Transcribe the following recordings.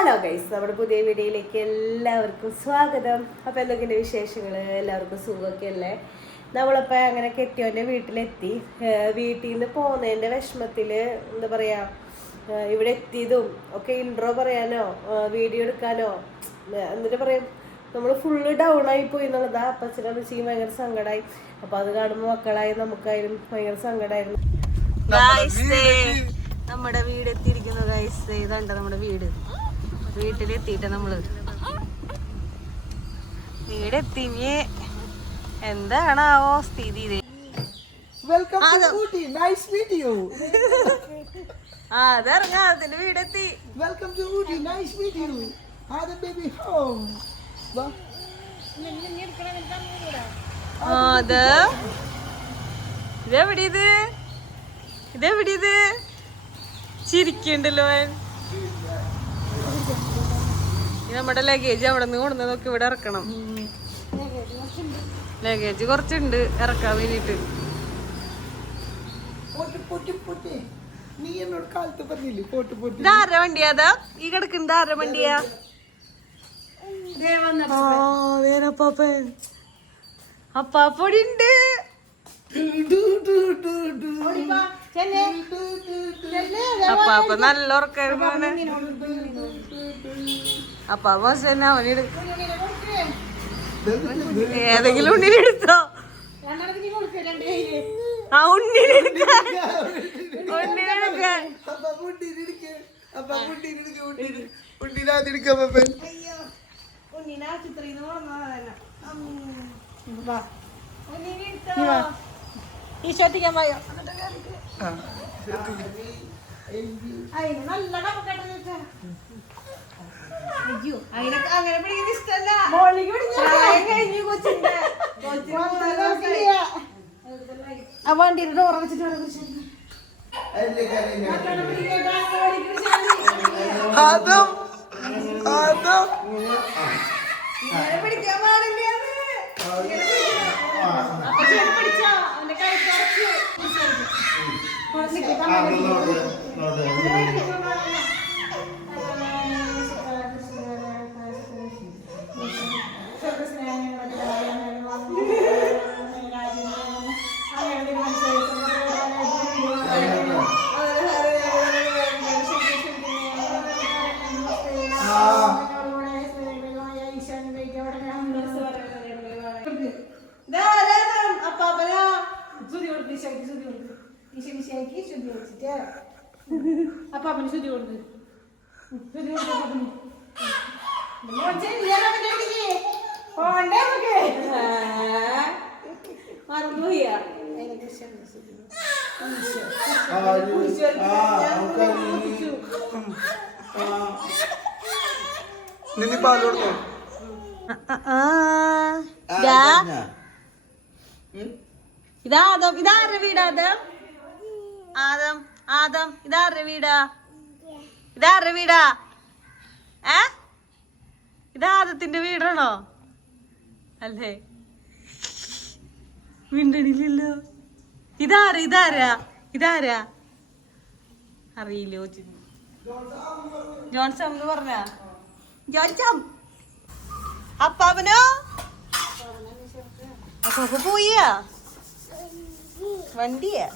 Hello guys, നമ്മുടെ പുതിയ വീഡിയോയിലേക്ക് എല്ലാവർക്കും സ്വാഗതം. അപ്പോൾ എന്തൊക്കെയുണ്ട് വിശേഷങ്ങൾ? എല്ലാവർക്കും സുഖമൊക്കെ അല്ലേ? നമ്മളിപ്പോൾ അങ്ങനെ കെട്ടിയോൻ്റെ വീട്ടിലെത്തി. വീട്ടിൽ നിന്ന് പോകുന്നതിൻ്റെ വിഷമത്തിൽ എന്താ പറയുക, ഇവിടെ എത്തിയതും ഒക്കെ ഇൻട്രോ പറയാനോ വീഡിയോ എടുക്കാനോ എന്നിട്ട് പറയും നമ്മൾ ഫുള്ള് ഡൗൺ ആയി പോയി എന്നുള്ളതാ. അപ്പച്ചനും അമ്മച്ചിയും ഭയങ്കര സങ്കടമായി. അപ്പോൾ അത് കാണുമ്പോൾ മക്കളായി നമുക്കായാലും ഭയങ്കര സങ്കടമായിരുന്നു. നമ്മുടെ വീട് എത്തിയിരിക്കുന്നു ഗൈസ്. ഇതാണ്ട നമ്മുടെ വീട്. വീട്ടിലെത്തിയിട്ട് നമ്മള് വീടെത്തി. എന്താണാവോ സ്ഥിതി? അതറിഞ്ഞാ അതിന്റെ വീടെത്തി. ഇതെവിടെയത് ചിരിക്കണ്ടല്ലോ. നമ്മുടെ ലഗേജ് അവിടെ നിന്ന് കൊണ്ടുവന്നതൊക്കെ ഇവിടെ ഇറക്കണം. ലഗേജ് കുറച്ചുണ്ട് ഇറക്കാൻ വേണ്ടിട്ട്. ഇതാര വണ്ടിയാ? അതാ ഈ കിടക്കുന്നത് ആര വണ്ടിയാ? അപ്പാപ്പൊടി ഉണ്ട്. അപ്പാപ്പ നല്ല ഉറക്കായിരുന്നു. അപ്പാപ്പ അവനിട് ഏതെങ്കിലും ഉണ്ണിനെടുത്തോ? ആ ഉണ്ണിനെടുക്കാൻ ഈശോട്ടിക്കാൻ പോയോ? അതിനൊക്കെ അങ്ങനെ പിടിക്കുന്ന ഇഷ്ടല്ല. വണ്ടിയുടെ ഡോറ വെച്ചിട്ട് പിടിക്കാൻ പാടില്ല. പിടിച്ചോ അവന്റെ കൈ അപ്പാപ്പന് ശുദ്ധി കൊടുത്ത് മറന്നുപോയ ഇതാദം. ഇതാരുടെ വീടാ? ആദം ആദം ഇതാരുടെ വീടാ? ഇതാരുടെ വീടാ? ഇതാദത്തിന്റെ വീടാണോ? അല്ലേ? മിണ്ടണില്ലല്ലോ. ഇതാരാ? ഇതാരാ? ഇതാരാ അറിയില്ലോ. ജോൺസം എന്ന് പറഞ്ഞ ജോൺസം അപ്പാവനോ? അപ്പാപ്പ പോയാ വണ്ടിയാ?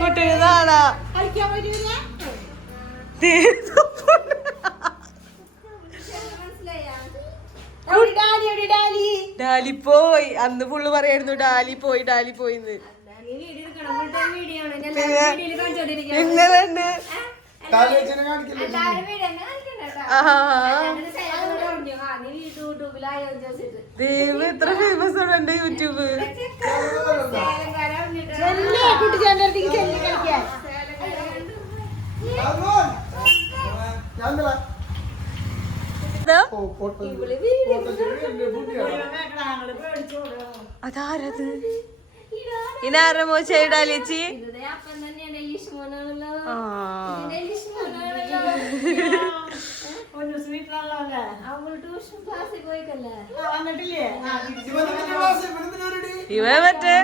കുട്ടികളാണോ? ഡാലി പോയി. അന്ന് ഫുള്ള് പറയായിരുന്നു ഡാലി പോയി ഡാലി പോയിന്ന്. പിന്നെ ദൈവം എത്ര ഫേമസ് ആണ് എന്റെ യൂട്യൂബ്. അതാരത്? ഇനാരോ ചെയ്താലേച്ചി? ഇവ മറ്റേ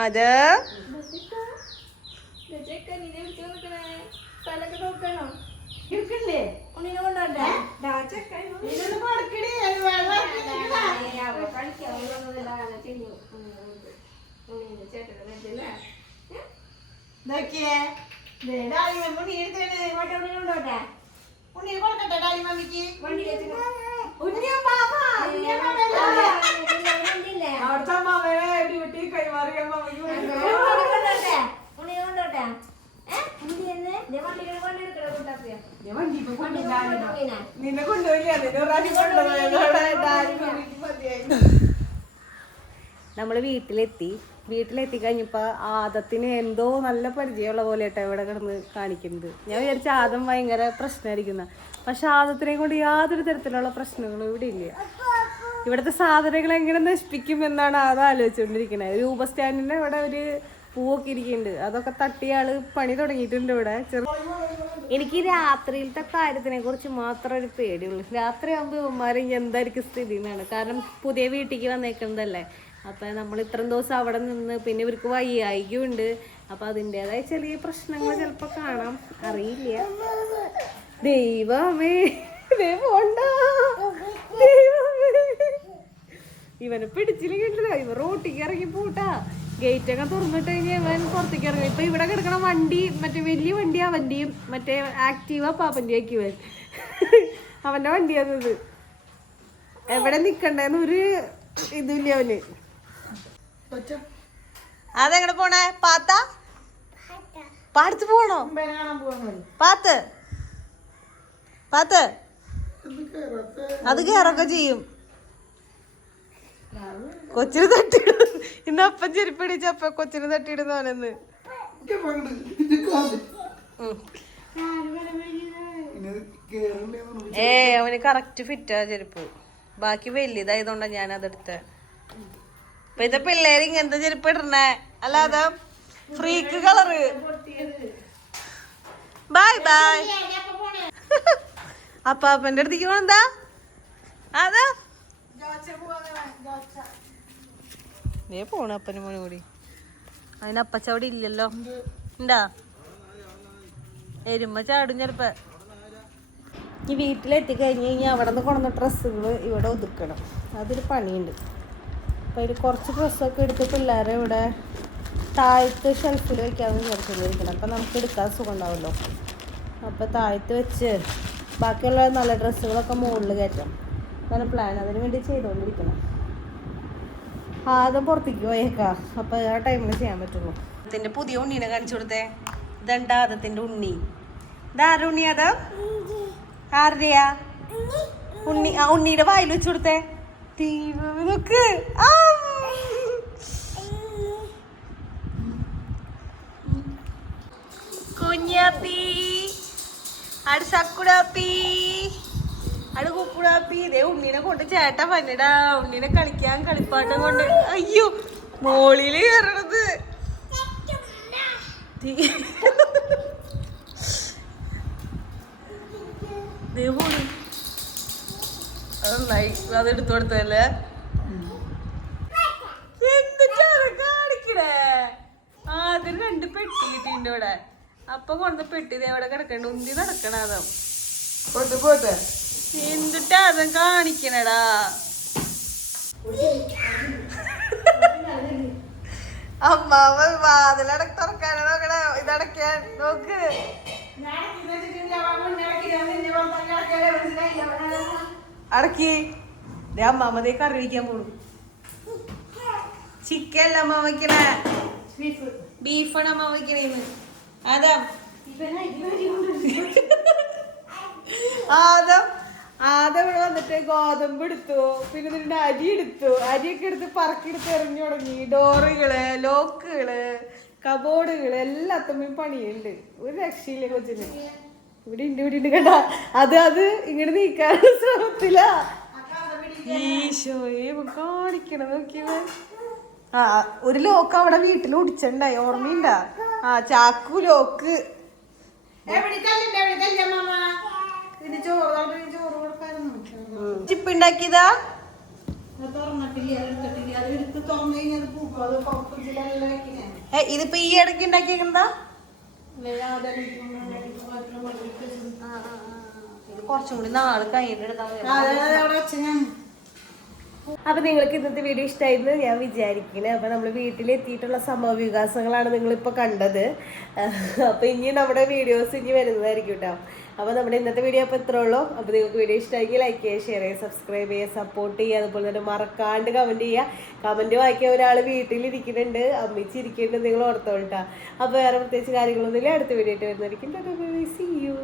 അത് നിന്നെ കൊണ്ടുപോയില്ല. നമ്മള് വീട്ടിലെത്തി കഴിഞ്ഞപ്പോ ആദത്തിന് എന്തോ നല്ല പരിചയമുള്ള പോലെ കേട്ടോ ഇവിടെ കിടന്ന് കാണിക്കുന്നത്. ഞാൻ വിചാരിച്ച ആദം ഭയങ്കര പ്രശ്നമായിരിക്കുന്ന, പക്ഷെ ആദത്തിനെ കൊണ്ട് യാതൊരു തരത്തിലുള്ള പ്രശ്നങ്ങളും ഇവിടെ ഇല്ല. ഇവിടുത്തെ സാധനങ്ങൾ എങ്ങനെ നശിപ്പിക്കും എന്നാണ് ആദം ആലോചിച്ചുകൊണ്ടിരിക്കുന്നത്. രൂപ സ്റ്റാൻഡിന്റെ ഇവിടെ ഒരു പൂവൊക്കെ ഇരിക്കുന്നുണ്ട്, അതൊക്കെ തട്ടിയാള് പണി തുടങ്ങിയിട്ടുണ്ട് ഇവിടെ. എനിക്ക് രാത്രിയിലത്തെ കാര്യത്തിനെ കുറിച്ച് മാത്രം ഒരു പേടിയുള്ളൂ. രാത്രിയാകുമ്പോൾ ഇവന്മാരെ എന്തായിരിക്കും സ്ഥിതി എന്നാണ്. കാരണം പുതിയ വീട്ടിലേക്ക് വന്നേക്കുന്നതല്ലേ, അപ്പം നമ്മൾ ഇത്രയും ദിവസം അവിടെ നിന്ന് പിന്നെ ഇവർക്ക് വയ്യായികയും ഉണ്ട്. അപ്പം അതിൻ്റെതായ ചെറിയ പ്രശ്നങ്ങൾ ചിലപ്പോൾ കാണാം, അറിയില്ല. ദൈവമേ ഇവനെ പിടിച്ചില്ല, ഇവ റോട്ടിക്ക് ഇറങ്ങി പോട്ടാ. ഗേറ്റ് ഒക്കെ തുറന്നിട്ട് കഴിഞ്ഞാൽ ഇവൻ പുറത്തേക്ക് ഇറങ്ങി. ഇപ്പൊ ഇവിടെ കിടക്കണ വണ്ടി മറ്റേ വലിയ വണ്ടി അവന്റെയും മറ്റേ ആക്റ്റീവ പാപ്പന്റെ ആക്കി ഇവൻ അവന്റെ വണ്ടിയാന്നത്. എവിടെ നിക്കണ്ടേന്ന് ഒരു ഇതില്ല അവന്. അതെങ്ങനെ പോണേ? പാടത്ത് പോണോ? പാത്ത് അത് കേറൊക്കെ ചെയ്യും. കൊച്ചിന് തട്ടിയിടും. ഇന്ന് അപ്പം ചെരുപ്പിടിച്ചപ്പ കൊച്ചിന് തട്ടിയിടുന്നവനെന്ന്. അവന് കറക്റ്റ് ഫിറ്റാ ചെരുപ്പ്. ബാക്കി വലിയതായതുകൊണ്ടാ ഞാൻ അതെടുത്ത. ഇപ്പൊ ഇത് പിള്ളേര് ഇങ്ങനത്തെ ചെരുപ്പ് ഇടണേ, അല്ലാതെ ഫ്രീക്ക് കളറ്. Bye bye. അപ്പാപ്പന്റെ അടുത്തേക്ക് പോണെന്താ? അതാ നീ പോണ അപ്പനും മോനും കൂടി. അതിനപ്പച്ച അവിടെ ഇല്ലല്ലോ. ഉണ്ടാ എരുമ്പ ചാടും ചെലപ്പോ. ഈ വീട്ടിലെത്തി കഴിഞ്ഞ് കഴിഞ്ഞാൽ അവിടെ നിന്ന് കൊണ്ടുവന്ന ഡ്രസ്സുകൾ ഇവിടെ ഒതുക്കണം. അതൊരു പണിയുണ്ട്. അപ്പം അതിൽ കുറച്ച് ഡ്രസ്സൊക്കെ എടുത്ത് പിള്ളേരെ ഇവിടെ താഴത്ത് ഷെൽഫിൽ വയ്ക്കാമെന്ന് വിചാരിച്ചുകൊണ്ടിരിക്കണം. അപ്പം നമുക്ക് എടുക്കാൻ സുഖം ഉണ്ടാവുമല്ലോ. അപ്പം താഴത്ത് വെച്ച് ബാക്കിയുള്ള നല്ല ഡ്രസ്സുകളൊക്കെ മുകളിൽ കയറ്റാം. അതാണ് പ്ലാൻ. അതിന് വേണ്ടി ചെയ്തുകൊണ്ടിരിക്കണം. ആദ്യം പുറത്തേക്ക് പോയേക്കാം. അപ്പം ആ ടൈമിൽ ചെയ്യാൻ പറ്റുള്ളൂ. അതിൻ്റെ പുതിയ ഉണ്ണീനെ കാണിച്ചു കൊടുത്തേ. ഇതെന്താ ആദത്തിൻ്റെ ഉണ്ണി? ഇതാരുടെ ഉണ്ണി? അതാ ആരുടെയാ ഉണ്ണി? ആ ഉണ്ണിയുടെ വായിൽ വെച്ച് കൊടുത്തേ. നോക്ക്, കുഞ്ഞാപ്പി അട് സക്കുടാപ്പി അട് കുക്കുടാപ്പി. ഇതേ ഉണ്ണീനെ കൊണ്ട് ചേട്ടൻ വന്നിടാ. ഉണ്ണീനെ കളിക്കാൻ കളിപ്പാട്ടം കൊണ്ട്. അയ്യോ മോളില് കയറണത്. അതെടുത്തു കൊടുത്തല്ലേ. എന്തിട്ടാണ് കാണിക്കണേ? ആദ്യം 2 പെട്ടി കിട്ടിണ്ട് ഇവിടെ. അപ്പൊ കൊണ്ട് പെട്ടി എവിടെ കിടക്കണ്ട ഉന്തി നടക്കണ. അതും എന്തിട്ടാ അതും കാണിക്കണടാ. അമ്മാവ വാതിലട തുറക്കാനാ നോക്കണ. ഇതടക്കാൻ നോക്ക്. അടക്കി. അമ്മാമതേ കറി വയ്ക്കാൻ പോണു. ചിക്കൻ അല്ല അമ്മ വയ്ക്കണേ, ബീഫാണ് അമ്മ വയ്ക്കണേന്ന്. അതാ ആദം ഇവിടെ വന്നിട്ട് ഗോതമ്പ് എടുത്തു, പിന്നെ ഇതിന്റെ അരി എടുത്തു. അരിയൊക്കെ എടുത്ത് പറക്കിയെടുത്ത് എറിഞ്ഞു തുടങ്ങി. ഡോറുകള്, ലോക്കുകള്, കബോർഡുകള് എല്ലാത്തമ്മയും പണിയുണ്ട്. ഒരു രക്ഷയില്ല കൊച്ചിന്. ഇവിടെ ഉണ്ട് കേട്ടാ. അത് ഇങ്ങോട്ട് നീക്കാനുള്ള ശ്രമത്തില. ഈശോയെ കാണിക്കണം നോക്കിയവൻ. ആ ഒരു ലോക്ക് അവിടെ വീട്ടിൽ ഒടിച്ചിണ്ടായി, ഓർമ്മയുണ്ടാ? ആ ചാക്കു ലോക്ക് ചിപ്പുണ്ടാക്കിയതാ. ഇതിപ്പോ ഈ ഇടയ്ക്ക് ഉണ്ടാക്കിയേക്കുന്നതാ. ഇത് കുറച്ചും കൂടി നാള് കഴിഞ്ഞെടുത്താൽ. അപ്പൊ നിങ്ങൾക്ക് ഇന്നത്തെ വീഡിയോ ഇഷ്ടമായിരുന്നു ഞാൻ വിചാരിക്കുന്നത്. അപ്പൊ നമ്മൾ വീട്ടിലെത്തിയിട്ടുള്ള സംഭവ വികാസങ്ങളാണ് നിങ്ങളിപ്പോൾ കണ്ടത്. അപ്പൊ ഇനി നമ്മുടെ വീഡിയോസ് ഇനി വരുന്നതായിരിക്കും കേട്ടോ. അപ്പൊ നമ്മുടെ ഇന്നത്തെ വീഡിയോ അപ്പോൾ ഇത്രേ ഉള്ളൂ. അപ്പൊ നിങ്ങൾക്ക് വീഡിയോ ഇഷ്ടമായെങ്കിൽ ലൈക്ക് ചെയ്യുക, ഷെയർ ചെയ്യുക, സബ്സ്ക്രൈബ് ചെയ്യുക, സപ്പോർട്ട് ചെയ്യുക. അതുപോലെ തന്നെ മറക്കാണ്ട് കമന്റ് ചെയ്യുക. കമന്റ് വായിക്കാൻ ഒരാൾ വീട്ടിലിരിക്കുന്നുണ്ട്, അമ്മിച്ചിരിക്കുന്നുണ്ട്, നിങ്ങൾ ഓർത്തോട്ടാ. അപ്പൊ വേറെ പ്രത്യേകിച്ച് കാര്യങ്ങളൊന്നുമില്ല. അടുത്ത വീഡിയോ ആയിട്ട് വരുന്നതായിരിക്കും. See U.